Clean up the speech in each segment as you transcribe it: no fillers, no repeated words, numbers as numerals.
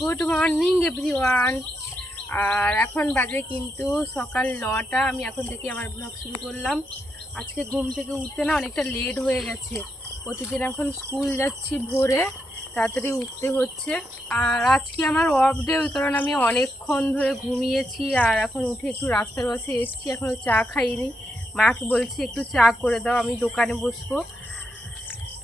Good morning everyone. আর এখন বাজে কিন্তু সকাল 9টা। আমি এখন থেকে আমার ব্লগ শুরু করলাম। আজকে ঘুম থেকে উঠতে না অনেকটা লেট হয়ে গেছে। প্রতিদিন এখন স্কুল যাচ্ছি ভোরে, তাড়াতাড়ি উঠতে হচ্ছে। আর আজকে আমার অফ ডে, ওই কারণে আমি অনেকক্ষণ ধরে ঘুমিয়েছি। আর এখন উঠে একটু রাস্তার পাশে এসেছি, এখনও চা খাইনি। মাকে বলছি একটু চা করে দাও, আমি দোকানে বসবো।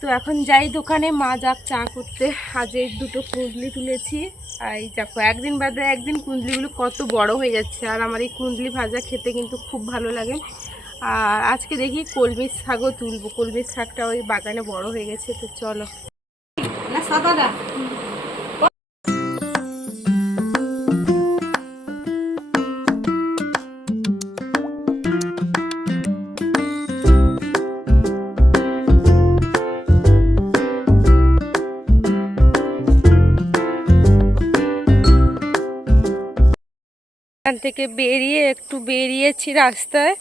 তো এখন যাই দোকানে, মা যাক চা করতে। আজ এই দুটো কুঁদলি তুলেছি। আর এই দেখো একদিন বাদে একদিন কুঁদলিগুলো কত বড় হয়ে যাচ্ছে। আর আমার এই কুঁদলি ভাজা খেতে কিন্তু খুব ভালো লাগে। আর আজকে দেখি কলমির শাকও তুলবো। কলমির শাকটা ওই বাগানে বড় হয়ে গেছে। তো চলো না সাদাটা। এখান থেকে বেরিয়ে একটু বেরিয়েছি রাস্তায়।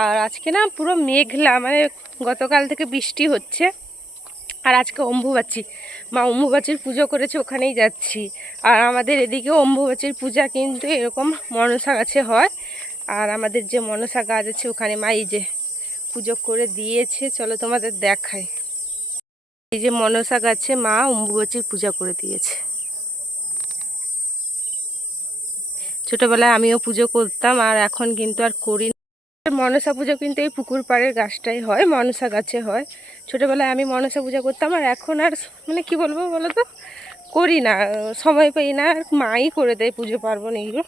আর আজকে না পুরো মেঘলা, মানে গতকাল থেকে বৃষ্টি হচ্ছে। আর আজকে অম্বুবাচী, মা অম্বুবাচীর পুজো করেছে, ওখানেই যাচ্ছি। আর আমাদের এদিকে অম্বুবাচীর পূজা কিন্তু এরকম মনসা গাছে হয়। আর আমাদের যে মনসা গাছ আছে ওখানে মা এই যে পুজো করে দিয়েছে। চলো তোমাদের দেখাই। এই যে মনসা গাছে মা অম্বুবাচীর পূজা করে দিয়েছে। ছোটবেলায় আমিও পুজো করতাম, আর এখন কিন্তু আর করি না। মনসা পুজো কিন্তু এই পুকুর পাড়ের গাছটাই হয়, মনসা গাছে হয়। ছোটবেলায় আমি মনসা পূজা করতাম, আর এখন আর মানে কি বলবো বলো তো, করি না, সময় পাই না। আর মাই করে দেয় পুজো পার্বণ এইগুলো।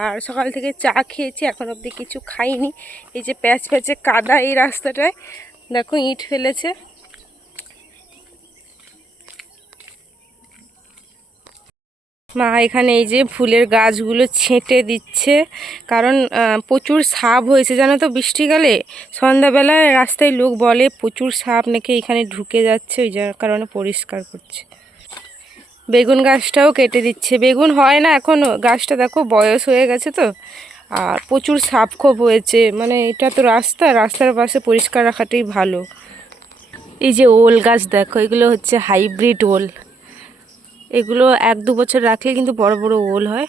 আর সকাল থেকে চা খেয়েছি, এখন অবধি কিছু খাইনি। এই যে প্যাচ প্যাচে কাদা এই রাস্তাটায়, দেখো ইট ফেলেছে। মা এখানে এই যে ফুলের গাছগুলো ছেঁটে দিচ্ছে, কারণ প্রচুর সাপ হয়েছে জানো তো বৃষ্টিকালে। সন্ধ্যাবেলায় রাস্তায় লোক বলে প্রচুর সাপ নাকি এখানে ঢুকে যাচ্ছে, ওই কারণে পরিষ্কার করছে। বেগুন গাছটাও কেটে দিচ্ছে, বেগুন হয় না এখনও, গাছটা দেখো বয়স হয়ে গেছে তো। আর প্রচুর সাপ খোপ হয়েছে, মানে এটা তো রাস্তার পাশে পরিষ্কার রাখাটাই ভালো। এই যে ওল গাছ দেখো, এগুলো হচ্ছে হাইব্রিড ওল। এগুলো 1-2 বছর রাখলে কিন্তু বড় বড় ওল হয়।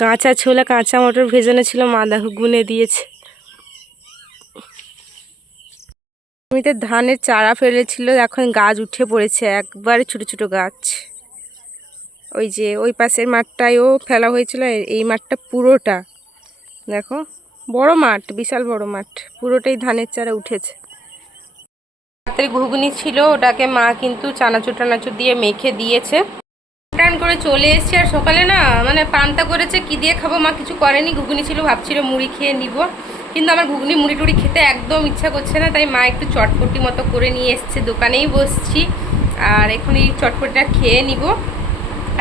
কাঁচা ছোলা, কাঁচা মটর ভেজানো ছিল, মা দেখো গুনে দিয়েছে। জমিতে ধানের চারা ফেলেছিল, এখন গাছ উঠে পড়েছে, একবারে ছোট ছোট গাছ। ওই যে ওই পাশের মাঠটায়ও ফেলা হয়েছিল, এই মাঠটা পুরোটা দেখো, বড় মাঠ, বিশাল বড় মাঠ, পুরোটাই ধানের চারা উঠেছে। রাতের ঘুগনি ছিল, ওটাকে মা কিন্তু চানাচুর টানাচুর দিয়ে মেখে দিয়েছে। টান করে চলে এসেছি। আর সকালে না মানে পান্তা করেছে, কি দিয়ে খাবো, মা কিছু করেনি, ঘুগনি ছিল, ভাবছিল মুড়ি খেয়ে নিব। কিন্তু আমার ঘুগনি মুড়ি টুড়ি খেতে একদম ইচ্ছা করছে না, তাই মা একটু চটপটি মতো করে নিয়ে এসছে। দোকানেই বসছি, আর এখন এই চটপটিটা খেয়ে নিব।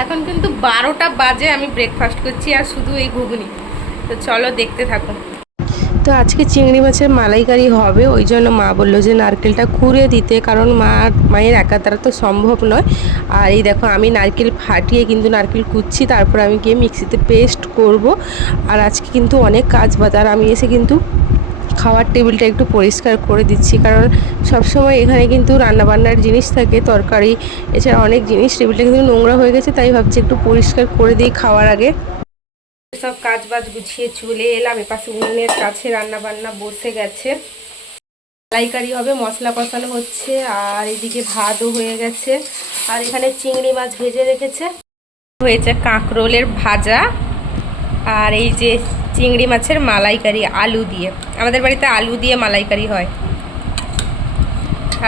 এখন কিন্তু 12টা বাজে, আমি ব্রেকফাস্ট করছি আর শুধু এই ঘুগনি। তো চলো দেখতে থাকো। তো আজকে চিংড়ি মাছের মালাইকারি হবে, ওই জন্য মা বললো যে নারকেলটা কুড়ে দিতে, কারণ মায়ের একা দ্বারা তো সম্ভব নয়। আর এই দেখো আমি নারকেল ফাটিয়ে কিন্তু নারকেল কুচ্ছি, তারপর আমি গিয়ে মিক্সিতে পেস্ট করব। আর আজকে কিন্তু অনেক কাজ বাজার, আমি এসে কিন্তু খাওয়ার টেবিলটা একটু পরিষ্কার করে দিচ্ছি, কারণ সবসময় এখানে কিন্তু রান্নাবান্নার জিনিস থাকে, তরকারি এছাড়া অনেক জিনিস, টেবিলটা কিন্তু নোংরা হয়ে গেছে, তাই ভাবছি একটু পরিষ্কার করে দিই খাওয়ার আগে। সব কাজ বাজ গুছিয়ে চলে এলাম, এপাশে উনুনের কাছে রান্না বান্না বসে গেছে। মালাইকারি হবে, মশলা কষানো হচ্ছে, আর এদিকে ভাতও হয়ে গেছে। আর এখানে চিংড়ি মাছ ভেজে রেখেছে, হয়েছে কাঁকরোলের ভাজা। আর এই যে চিংড়ি মাছের মালাইকারি আলু দিয়ে, আমাদের বাড়িতে আলু দিয়ে মালাইকারি হয়।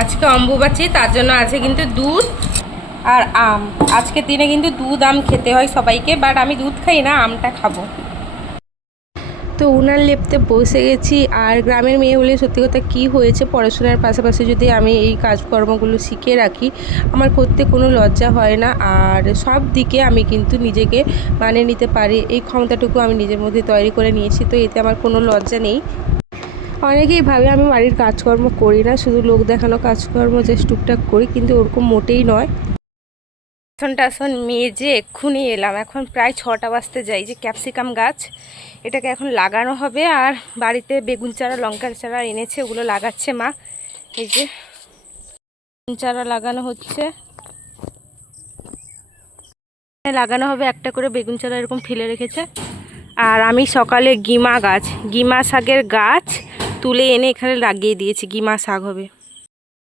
আজকে অম্বুবাচী, তার জন্য আছে কিন্তু দুধ আর আম। আজকের দিনে কিন্তু দুধ আম খেতে হয় সবাইকে, বাট আমি দুধ খাই না, আমটা খাবো। তো উনার লেপতে বসে গেছি। আর গ্রামের মেয়ে হলে সত্যি কথা কী হয়েছে, পড়াশোনার পাশাপাশি যদি আমি এই কাজকর্মগুলো শিখে রাখি, আমার করতে কোনো লজ্জা হয় না। আর সব দিকে আমি কিন্তু নিজেকে মানিয়ে নিতে পারি, এই ক্ষমতাটুকু আমি নিজের মধ্যে তৈরি করে নিয়েছি। তো এতে আমার কোনো লজ্জা নেই। অনেকেই ভাবে আমি বাড়ির কাজকর্ম করি না, শুধু লোক দেখানো কাজকর্ম যে টুকটাক করি, কিন্তু ওরকম মোটেই নয়। বাসন মেজে এক্ষুনি এলাম, এখন প্রায় 6টা বাজতে যাই। যে ক্যাপসিকাম গাছ, এটাকে এখন লাগানো হবে। আর বাড়িতে বেগুন চারা, লঙ্কার চারা এনেছে, ওগুলো লাগাচ্ছে মা। এই যে বেগুন চারা লাগানো হচ্ছে। লাগানো হবে একটা করে বেগুন চারা এরকম ফেলে রেখেছে। আর আমি সকালে গিমা শাকের গাছ তুলে এনে এখানে লাগিয়ে দিয়েছি, গিমা শাক হবে।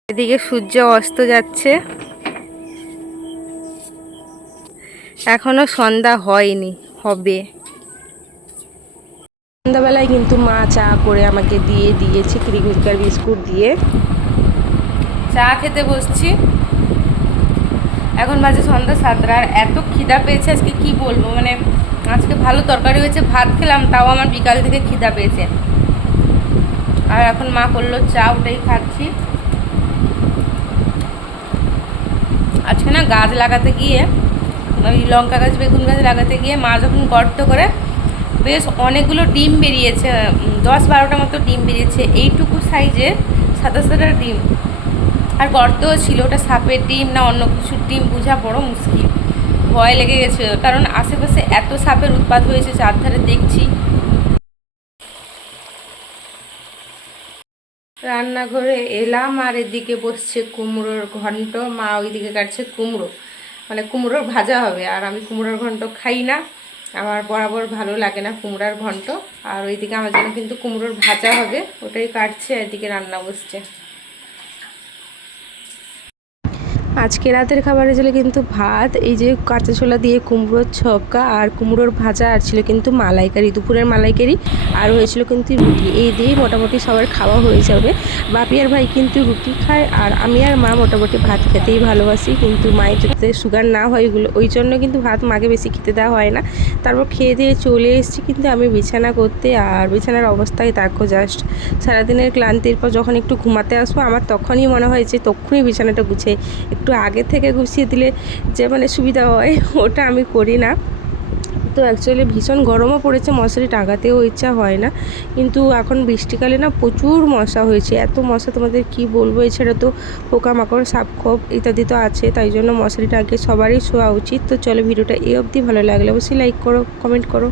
এদিকে সূর্য অস্ত যাচ্ছে, এখনো সন্ধ্যা হয়নি, হবে। সন্ধ্যাবেলায় কিন্তু মা চা করে আমাকে দিয়ে দিয়েছে, ক্রিমিকার বিস্কুট দিয়ে চা খেতে বসছি। এখন বাজে সন্ধ্যা 7টা। আর এত খিদা পেয়েছে আজকে কি বলবো, মানে আজকে ভালো তরকারি হয়েছে, ভাত খেলাম, তাও আমার বিকাল থেকে খিদা পেয়েছে। আর এখন মা করলো চা, ওটাই খাচ্ছি। আজকে না গাছ লাগাতে গিয়ে, ওই লঙ্কা গাছ বেগুন গাছ লাগাতে গিয়ে মা যখন গর্ত করে বেশ অনেকগুলো ডিম বেরিয়েছে, 10-12টা মতো ডিম বেরিয়েছে, এইটুকু সাইজের 27টা ডিম। আর গর্তও ছিল, ওটা সাপের ডিম না অন্য কিছুর ডিম বোঝা বড় মুশকিল। ভয় লেগে গেছে, কারণ আশেপাশে এত সাপের উৎপাত হয়েছে, চারধারে দেখছি। রান্নাঘরে এলাম, আর এদিকে বসছে কুমড়োর ঘন্ট, মা ওইদিকে কাটছে কুমড়ো, মানে কুমড়োর ভাজা হবে। আর আমি কুমড়োর ঘন্ট খাই না, আমার বরাবর ভালো লাগে না কুমড়োর ঘন্ট। আর ওইদিকে আমার জন্য কিন্তু কুমড়োর ভাজা হবে, ওটাই কাটছে, এদিকে রান্না বসছে। আজকে রাতের খাবারে ছিল কিন্তু ভাত, এই যে কাঁচা ছোলা দিয়ে কুমড়োর ছক্কা আর কুমড়োর ভাজা, আর ছিল কিন্তু মালাইকারি, দুপুরের মালাইকারি, আর হয়েছিল কিন্তু রুটি। এই দিয়েই মোটামুটি সবার খাওয়া হয়ে যাবে। বাপি আর ভাই কিন্তু রুটি খায়, আর আমি আর মা মোটামুটি ভাত খেতেই ভালোবাসি, কিন্তু মায়ের যাতে সুগার না হয় ওই জন্য কিন্তু ভাত মাকে বেশি খেতে দেওয়া হয় না। তারপর খেয়ে দিয়ে চলে এসেছি কিন্তু আমি বিছানা করতে, আর বিছানার অবস্থায় দেখো জাস্ট। সারাদিনের ক্লান্তির পর যখন একটু ঘুমাতে আসবো, আমার তখনই মনে হয় যে তখনই বিছানাটা গুছিয়ে একটু আগে থেকে গুছিয়ে দিলে যে মানে সুবিধা হয়, ওটা আমি করি না। তো অ্যাকচুয়ালি ভীষণ গরমও পড়েছে, মশারি টাঙাতেও ইচ্ছা হয় না, কিন্তু এখন বৃষ্টিকালে না প্রচুর মশা হয়েছে, এত মশা তোমাদের কি বলবো। এছাড়া তো পোকামাকড়, সাপখোপ ইত্যাদি তো আছে, তাই জন্য মশারিটা আগে সবারই শোয়া উচিত। তো চলো, ভিডিওটা এই অবধি, ভালো লাগলে অবশ্যই লাইক করো, কমেন্ট করো।